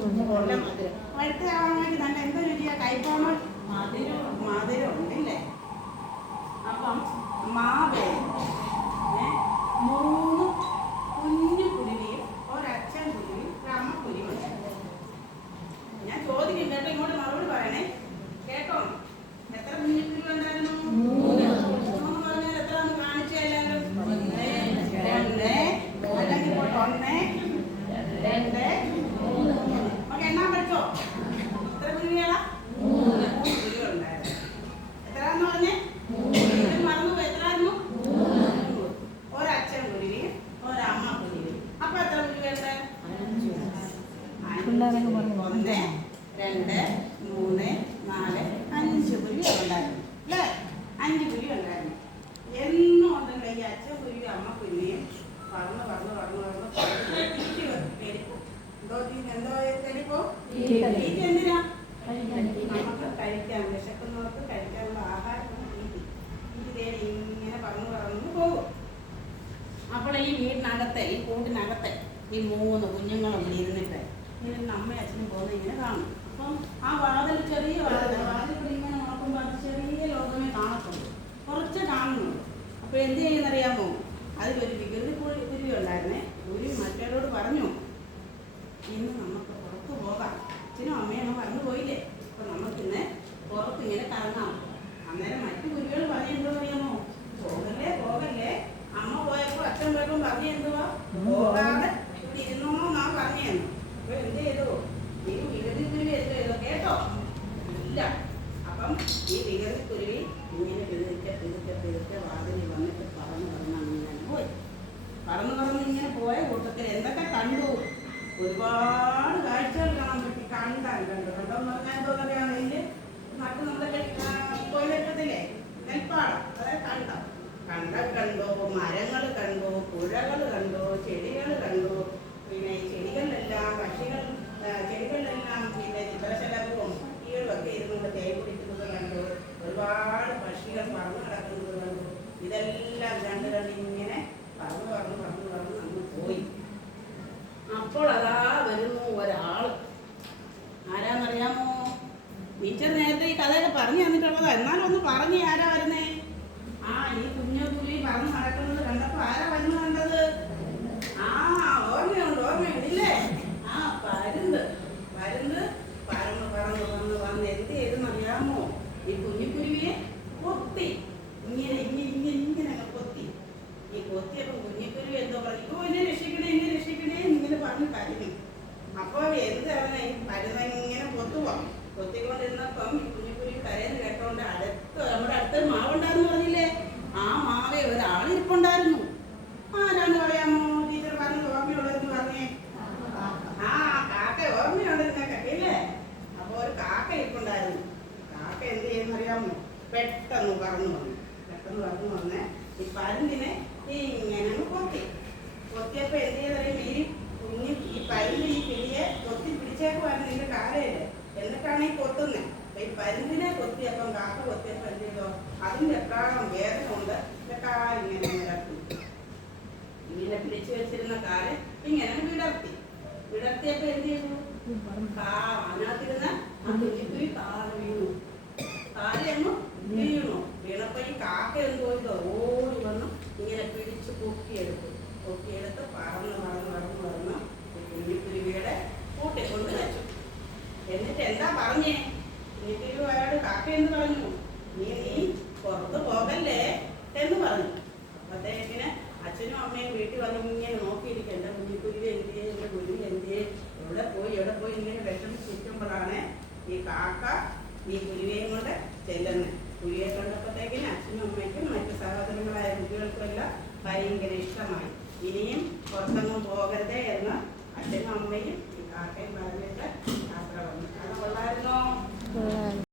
നല്ല മധുരം പഴുത്ത ആവണമെങ്കിൽ നല്ല എന്ത് രുചിയാണ് കൈപ്പോമ മധുരം മധുരം ഉണ്ടല്ലേ? പിള്ളേരൊക്കെ പറഞ്ഞു ഒന്ന് രണ്ട് മൂന്ന് നാല് അഞ്ച് കുരുവി ഉണ്ടായിരുന്നു. അഞ്ച് കുരുവി ഉണ്ടായിരുന്നു. എന്നും ഉണ്ടെങ്കിൽ അച്ഛൻ കുരുവി അമ്മ കുരുവിയും പറന്ന് പറന്ന് പറന്ന് പറന്ന് നമുക്ക് കഴിക്കാൻ വിശക്കുന്നവർക്ക് കഴിക്കാനുള്ള ആഹാരം ഇങ്ങനെ പറന്ന് പറന്ന് പോകും. അപ്പോൾ ഈ വീടിനകത്തെ ഈ കൂടിനകത്തെ ഈ മൂന്ന് കുഞ്ഞുങ്ങളും ഇരുന്നിട്ട് ഇങ്ങനെ അമ്മ അച്ഛനും പോകുന്നത് ഇങ്ങനെ കാണും. അപ്പം ആ വാതിൽ ചെറിയ വാതിൽ വാതിൽ ഇങ്ങനെ നോക്കുമ്പോൾ അത് ചെറിയ ലോകമേ കാണത്തുള്ളൂ. കുറച്ച് കാണുന്നുള്ളൂ അപ്പോൾ എന്ത് ചെയ്യുന്നറിയാമോ? അതിലൊരു വികൃതി കുഴി കുരുവി ഉണ്ടായിരുന്നേ കുരുവി മറ്റവരോട് പറഞ്ഞു ഇന്ന് നമുക്ക് പുറത്ത് പോകാം അച്ഛനും അമ്മയും പറഞ്ഞു പോയില്ലേ അപ്പൊ നമുക്കിന്ന് പുറത്ത് ഇങ്ങനെ കറങ്ങാം അന്നേരം മറ്റു കുരുവികൾ പറഞ്ഞു എന്തോ അറിയാമോ പോകല്ലേ പോകല്ലേ അമ്മ പോയപ്പോ അച്ഛൻ പോയപ്പോ പറഞ്ഞു എന്തുവാ പോകാതെ ഇവിടെ ഇരുന്നോന്നോ നാ പറഞ്ഞേന്നു അപ്പൊ ഈ വികൃതി കുരുവി കേട്ടോ? ഇല്ല. അപ്പം ഈ വികൃതി കുരുവി ഇങ്ങനെ പിതുക്കെ പിതുക്കെ പിതുക്കെ വാതിലിൽ വന്നിട്ട് പറന്ന് പറന്ന് അങ്ങനെ പോയി. പറന്ന് പറന്ന് ഇങ്ങനെ പോയ കൂട്ടത്തിൽ എന്തൊക്കെ കണ്ടു? ഒരുപാട് കാഴ്ചകൾ കാണാൻ പറ്റി കണ്ടാൽ കണ്ടു കണ്ടോന്ന് പറഞ്ഞാൽ എന്തോന്നറിയാം നെല്ല് നട്ട് നമ്മുടെ കൊയിലെട്ടത്തില്ലേ നെൽപ്പാടം അതായത് കണ്ടോ കണ്ട കണ്ടു മരങ്ങൾ കണ്ടു പുഴകൾ കണ്ടു ചെടികൾ കണ്ടു പിന്നെ ഈ ചെടികളിലെല്ലാം പക്ഷികൾ ആ, ചെടികളിലെല്ലാം പിന്നെ ചിത്രശലഭവും പക്ഷികളും ഒക്കെ ഇരുന്നുകൊണ്ട് തേൻ കുടിക്കുന്നത് കണ്ടു ഒരുപാട് പക്ഷികൾ പറന്ന് കിടക്കുന്നത് കണ്ടു ഇതെല്ലാം കണ്ട് കണ്ട് ഇങ്ങനെ പറന്ന് പറന്ന് പറന്ന് പറന്ന് അങ്ങ് പോയി അപ്പോൾ അതാ വരുന്നു ഒരാൾ ആരാന്നറിയാമോ ടീച്ചർ നേരത്തെ ഈ കഥയൊക്കെ പറഞ്ഞു തന്നിട്ടുള്ളതാ. എന്നാലും ഒന്ന് പറഞ്ഞു ആരാ വരുന്നേ? ആ ഈ കുഞ്ഞു കുരുവി പറന്ന് നടക്കുന്നത് കണ്ടപ്പോ ആരാ വരുന്നു കണ്ടത്? ആ ഓർമ്മയുണ്ട് ഓർമ്മയുണ്ട്. ഇല്ലേ? ആ പരുന്ത്. പരുന്ത് പറന്ന് പറന്ന് വന്ന് വന്ന് എന്ത് ചെയ്തെന്ന് അറിയാമോ ഈ കുഞ്ഞു കുരുവിയെ കൊത്തി. ഇങ്ങനെ ഇങ്ങനെ ഇങ്ങനെ ഇങ്ങനെ കൊത്തി. ഈ കൊത്തിയപ്പോ കുഞ്ഞിക്കുരുവി എന്തോ പറഞ്ഞു. ഓ എന്നെ രക്ഷിക്കണേ എന്നെ രക്ഷിക്കണേ പറഞ്ഞു പറഞ്ഞ് കരഞ്ഞു അപ്പോൾ എന്താണ് ഈ മരുന്നിങ്ങനെ കൊത്തുവാ. കൊത്തിക്കൊണ്ടിരുന്നപ്പം കരയെന്ന് കേട്ടോണ്ട് അടുത്ത് നമ്മുടെ അടുത്ത് മാവുണ്ടാന്ന് പറഞ്ഞില്ലേ? ആ മാവേ ഒരാളിരിപ്പുണ്ടായിരുന്നു ആരാന്ന് പറയാമോ ടീച്ചർ പറഞ്ഞത് ഓർമ്മയുള്ളതെന്ന് പറഞ്ഞേ. ആ കാക്ക ഓർമ്മയുണ്ടെന്ന് കേട്ടില്ലേ അപ്പൊ ഒരു കാക്ക ഇരിപ്പുണ്ടായിരുന്നു. കാക്ക എന്ത് ചെയ്യുന്നറിയാമോ പെട്ടെന്ന് പറന്നു വന്നു. പെട്ടെന്ന് പറന്നു വന്ന് ഈ പരുന്തിനെ ഇങ്ങനെ കൊത്തി കൊത്തിയപ്പോ എന്ത് ചെയ്തറിയാം ഈ കുഞ്ഞ് ഈ പരുന്ത് ഈ കിളിയെ കൊത്തി പിടിച്ചേക്കുവായിരുന്നു നിന്റെ കാലയിൽ എന്നിട്ടാണ് ഈ കൊത്തുന്നത് ഈ പരുന്തിനെ കൊത്തിയപ്പം കാക്ക കൊത്തിയപ്പം എന്ത് ചെയ്തോ? അതിന്റെ എത്രാളം വേദന കൊണ്ട് ഇങ്ങനെ വിടർത്തി. ഇങ്ങനെ പിടിച്ചു വെച്ചിരുന്ന കാൽ ഇങ്ങനെ വിടർത്തി. വിടർത്തിയപ്പോ എന്ത് ചെയ്തു? കാ അതിനകത്തിരുന്ന ആ കുഞ്ഞിക്കുരി കാൽ വീണു. ഈ കുരുവിയെ കൊണ്ട് ചെല്ലുന്നത് കുരുവിയെ കണ്ടപ്പോഴത്തേക്കിന് അച്ഛനും അമ്മയ്ക്കും മറ്റു സഹോദരങ്ങളായ കുട്ടികൾക്കും എല്ലാം ഭയങ്കര ഇഷ്ടമായി. ഇനിയും പുറത്തൊന്നും പോകരുതേ എന്ന് അച്ഛനും അമ്മയും കാക്കയും പറഞ്ഞിട്ട് യാത്ര വന്നു. അത് കൊള്ളായിരുന്നോ